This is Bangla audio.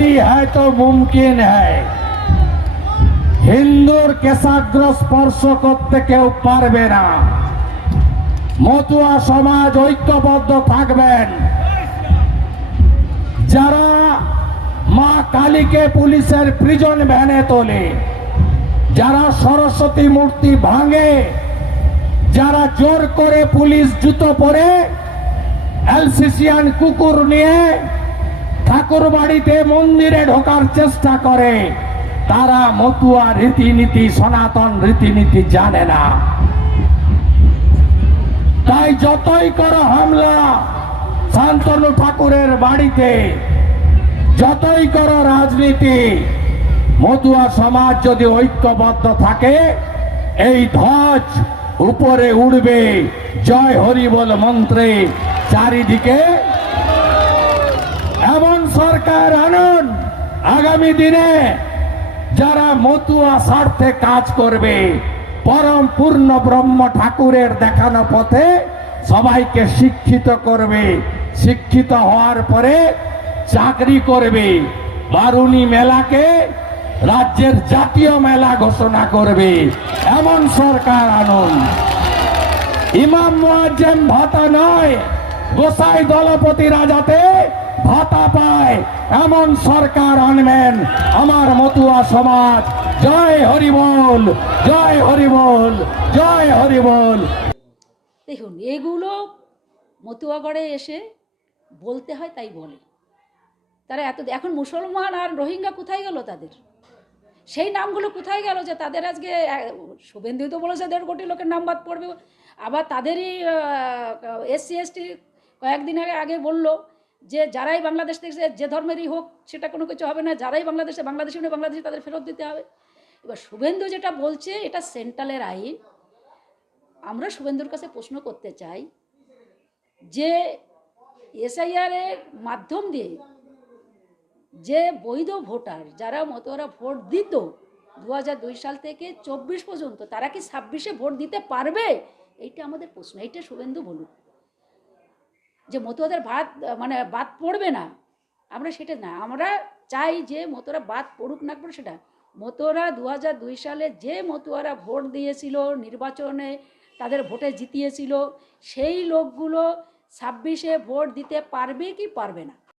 मोदी है तो मुमकिन है। हिंदुर केशाग्र स्पर्श करते केउ पारबे ना। मতুয়া समाज ऐक्यबद्ध थाकबेन। যারা মা কালীকে পুলিশের প্রিজন ভ্যানে তোলে, যারা সরস্বতী মূর্তি ভাঙে, যারা জোর করে পুলিশ জুতো পরে এলসিসিয়ান কুকুর নিয়ে ঠাকুর বাড়িতে মন্দিরে ঢোকার চেষ্টা করে, তারা মতুয়া রীতিনীতি সনাতন রীতিনীতি জানে না। তাই যতই করো হামলা শান্তনু ঠাকুরের বাড়িতে, যতই করো রাজনীতি, মতুয়া সমাজ যদি ঐক্যবদ্ধ থাকে এই ধ্বজ উপরে উড়বে জয় হরি বল মন্ত্রে চারিদিকে। এমন সরকার আনুন আগামী দিনে যারা মতুয়া স্বার্থে কাজ করবে, পরম পূর্ণ ব্রহ্ম ঠাকুরের দেখানো পথে সবাইকে শিক্ষিত করবে, শিক্ষিত হওয়ার পরে চাকরি করবে, বারুণী মেলাকে রাজ্যের জাতীয় মেলা ঘোষণা করবে, এমন সরকার আনুন। ইমাম মুয়াজ্জেম ভাতা নয়, গোসাই দলপতিরা যাতে ভাতা পায় এমন সরকার আনবেন আমার মতুয়া সমাজ। জয় হরি বল, জয় হরি বল, জয় হরি বল। দেখুন, এগুলো মতুয়াগড়ে এসে বলতে হয় তাই বলে। তারা এখন মুসলমান আর রোহিঙ্গা কোথায় গেল? তাদের সেই নামগুলো কোথায় গেল যে তাদের আজকে শুভেন্দু তো বলেছে 1.5 কোটি লোকের নাম বাদ পড়বে। আবার তাদেরই SC ST কয়েকদিন আগে বলল যে যারাই বাংলাদেশ থেকে যে ধর্মেরই হোক সেটা কোনো কিছু হবে না, যারাই বাংলাদেশি বাংলাদেশি তাদের ফেরত দিতে হবে। এবার শুভেন্দু যেটা বলছে এটা সেন্ট্রালের আইন। আমরা শুভেন্দুর কাছে প্রশ্ন করতে চাই যে SIR এর মাধ্যম দিয়ে যে বৈধ ভোটার যারা মতুয়ারা ভোট দিত 2002 সাল থেকে 24 পর্যন্ত, তারা কি 26-এ ভোট দিতে পারবে? এইটা আমাদের প্রশ্ন। এইটা শুভেন্দু বলুক যে মতুয়াদের বাদ পড়বে না। আমরা সেটা না, আমরা চাই যে মতুয়ারা বাদ পড়ুক না পড়ুক সেটা। মতুয়ারা 2002 সালে যে মতুয়ারা ভোট দিয়েছিল নির্বাচনে, তাদের ভোটে জিতিয়েছিল, সেই লোকগুলো 26-এ ভোট দিতে পারবে কি পারবে না?